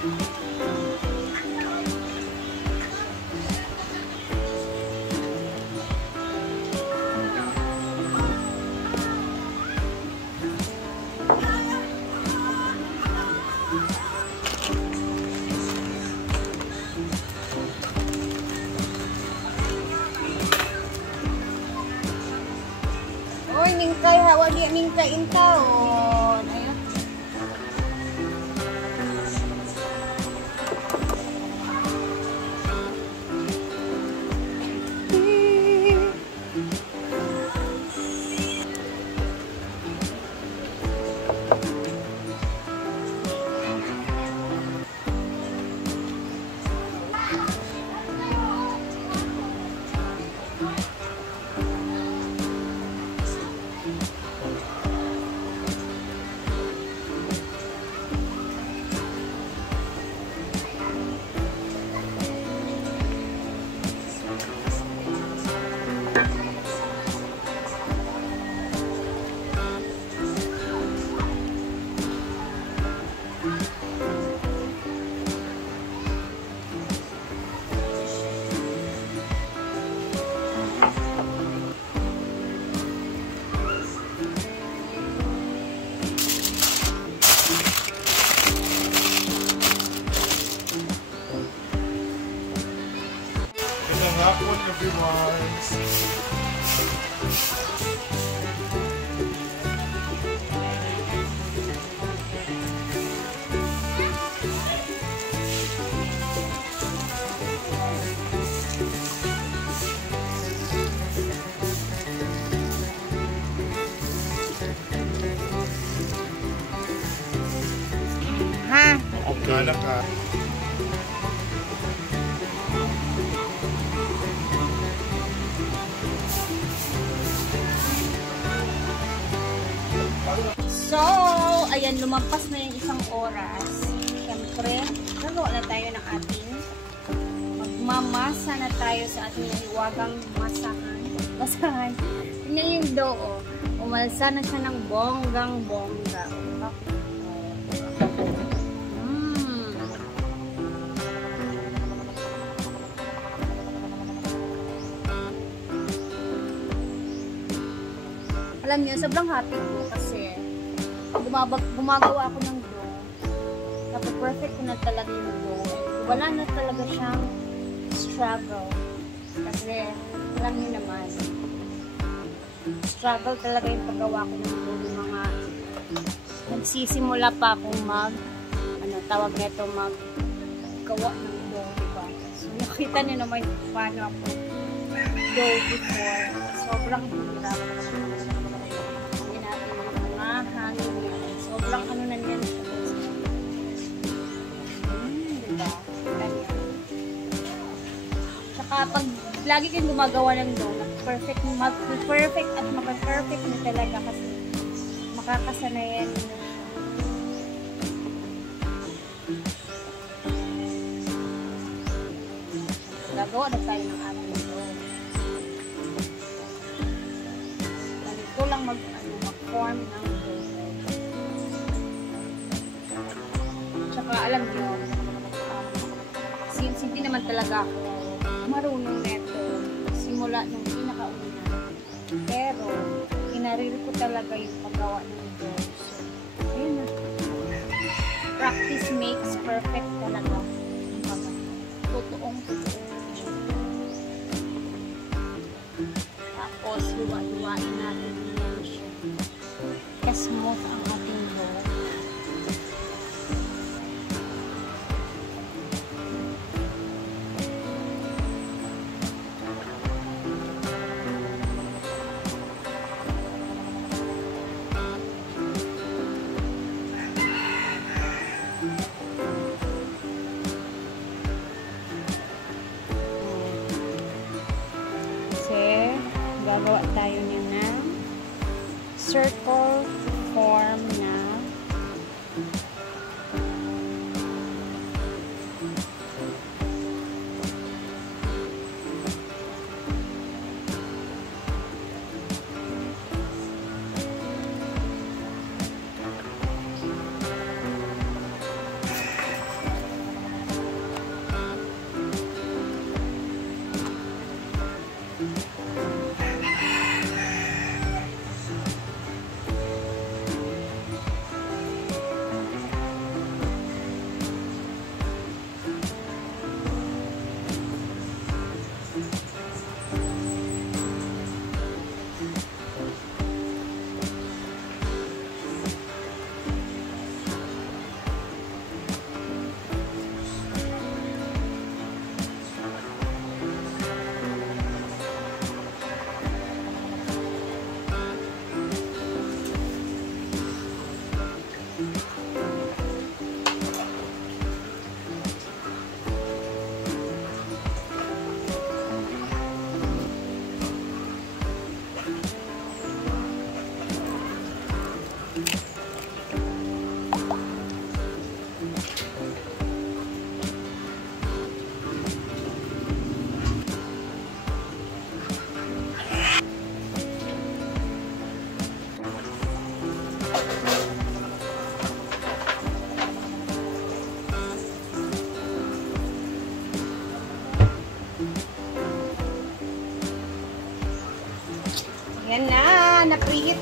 Oy, mingkay hawa di mingkay in taon. Ayun. That one, everyone. Ha? Okay. Anak ka. So, ayan, lumampas na yung isang oras. Siyempre, nagawa na tayo ng ating magmamasa na tayo sa ating iwagang masahan. Masahan. Tingnan yung dough. Umalsa na siya ng bonggang-bongga. Alam niyo, sobrang happy ko kasi gumagawa ako ng dough. Napo-perfect ko na talaga yung dough. Wala na talaga siyang struggle. Kasi, alam niyo naman, struggle talaga yung paggawa ko ng dough. Yung mga nagsisimula pa akong tawag nito, maggawa ng dough, diba? So, nakita niyo naman paano ako dough before. Sobrang hirap. Sobrang ano na yan siya. Diba? Saka pag lagi kayong gumagawa ng dough, perfect at maka-perfect na talaga kasi makakasanayan nyo siya. Gagawa na tayo ng aming dough. Ganito lang mag-form ng dough. Tsaka alam nyo, since hindi naman talaga ako marunong neto simula nung pinakauna, pero inaril ko talaga yung paggawa ng dough. So, ayun na. Practice makes perfect talaga. Totoong. Tapos, luwa-luwain natin yan siya. Smooth ang ating dough. Gagawa tayo niya ng circle form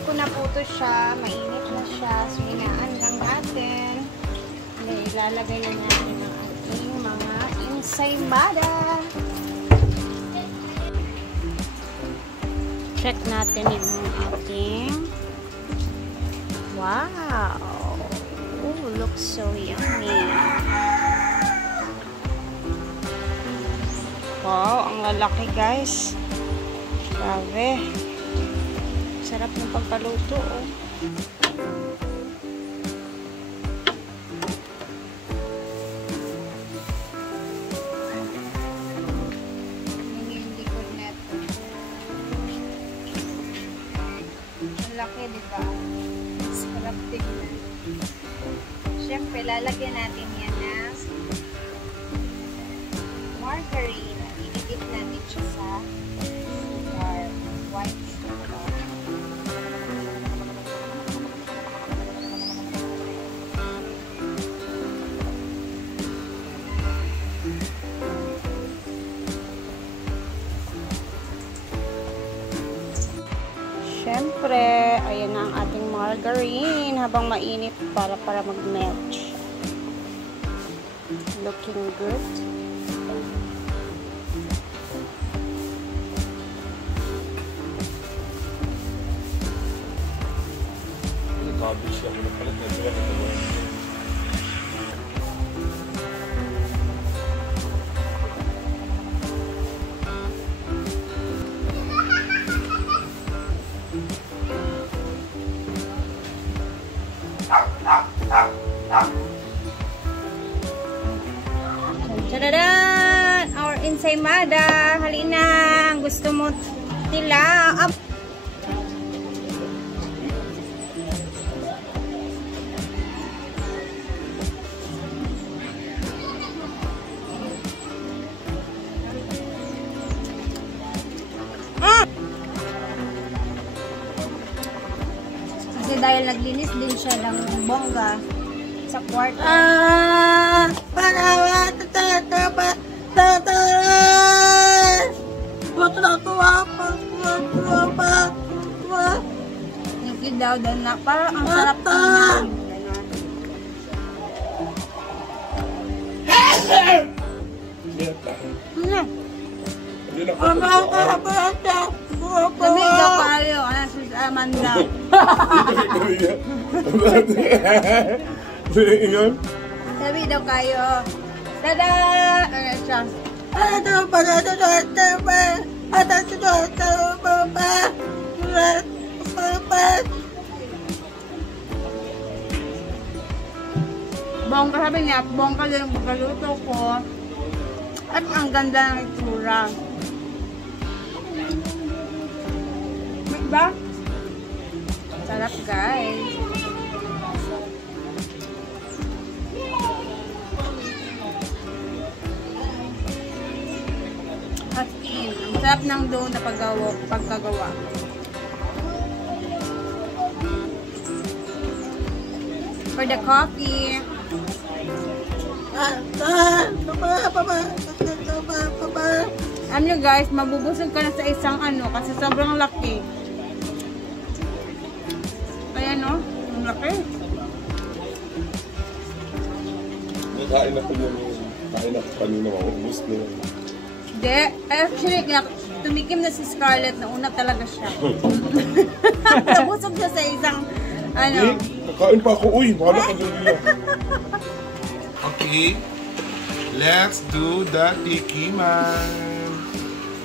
ko na po ito siya. Mainit na siya. So, hinaan lang natin. And ilalagay na natin ang ating mga ensaymada. Check natin yung ating... Wow! Oh, looks so yummy. Wow, ang lalaki guys. Grabe. Sarap ng pagpaluto, oh. Ang laki, diba? Sarap tignan. Siyempre, lalagyan natin yan na margarine. Ididip natin siya sa white sugar. Siyempre, ayan na ang ating margarine habang mainit para mag-melt. Looking good. Cabbage lang muna pala. Nagsulat ito ba? Tadadaan! Our ensaymada! Halina! Gusto mo tila? Up! Kasi dahil naglinis din siya ng bongga sa kwarto. Yung daw na parang ang sarap naman. Lamig daw kayo. Ano si Amanda? Lamig daw kayo. Tada! Ano siya? Bongga, sabi niya, bongga din yung pagkaluto ko. At ang ganda ng itsura. Diba? Sarap guys. As in, ang sarap ng doon na pagkagawa. For the coffee. Alam nyo guys, mabubusog ka na sa isang ano kasi sobrang laki. Kaya no, ang laki. Kain ako yun. Kain ako kanina. Ubus na yun. Hindi. Actually, tumikim na si Scarlett na una talaga siya. Nabusog siya sa isang ano. Kakain pa ako. Uy, wala ka dyan. Okay. Let's do the tikiman.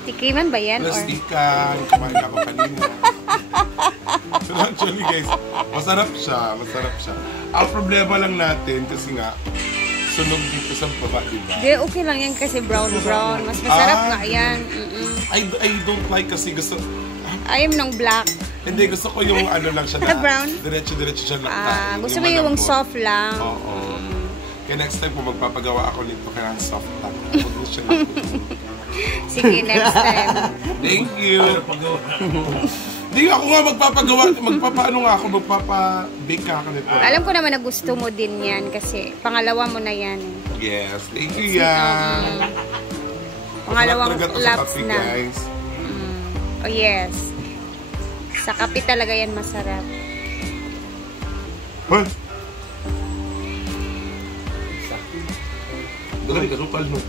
Tikiman ba yan? Plastikan. Kumain ako kanina. Actually guys, masarap siya. Masarap siya. Ang problema lang natin kasi nga, sunog dito sa baba, diba? Hindi, okay lang yan kasi brown-brown. Mas masarap nga yan. I don't like kasi gusto... Ayaw ng black. Hindi, gusto ko yung ano lang siya na... Brown? Diretso-diretso siya na. Gusto mo yung soft lang? Oo. Kaya next time po magpapagawa ako nito kaya soft lang. Huwag mo siya lang. Sige, next time. Thank you. Hindi ako nga magpapagawa. Magpapa-bake ka nito. Alam ko naman na gusto mo din yan kasi pangalawa mo na yan. Yes, thank you yan. Pangalawang laps na. Guys. Oh yes. Sa kape talaga yan masarap. Hoy! Dali ka, rupal mo.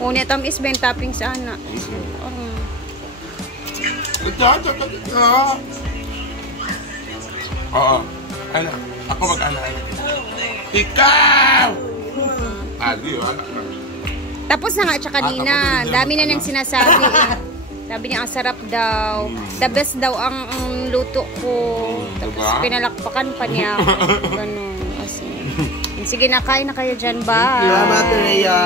Una tamis ba yung topping sa ana? Oo. Ano? Ako mag-ana. Ikaw! Agi, Tapos na nga siya kanina. Dami na niyang sinasabi. Sabi niya, ang sarap daw. The best daw ang luto ko. Tapos pinalakpakan pa niya ako. Ganun. Kasi, sige na, kain na kayo dyan. Bye! Salamat, Rhea.